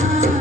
Bye.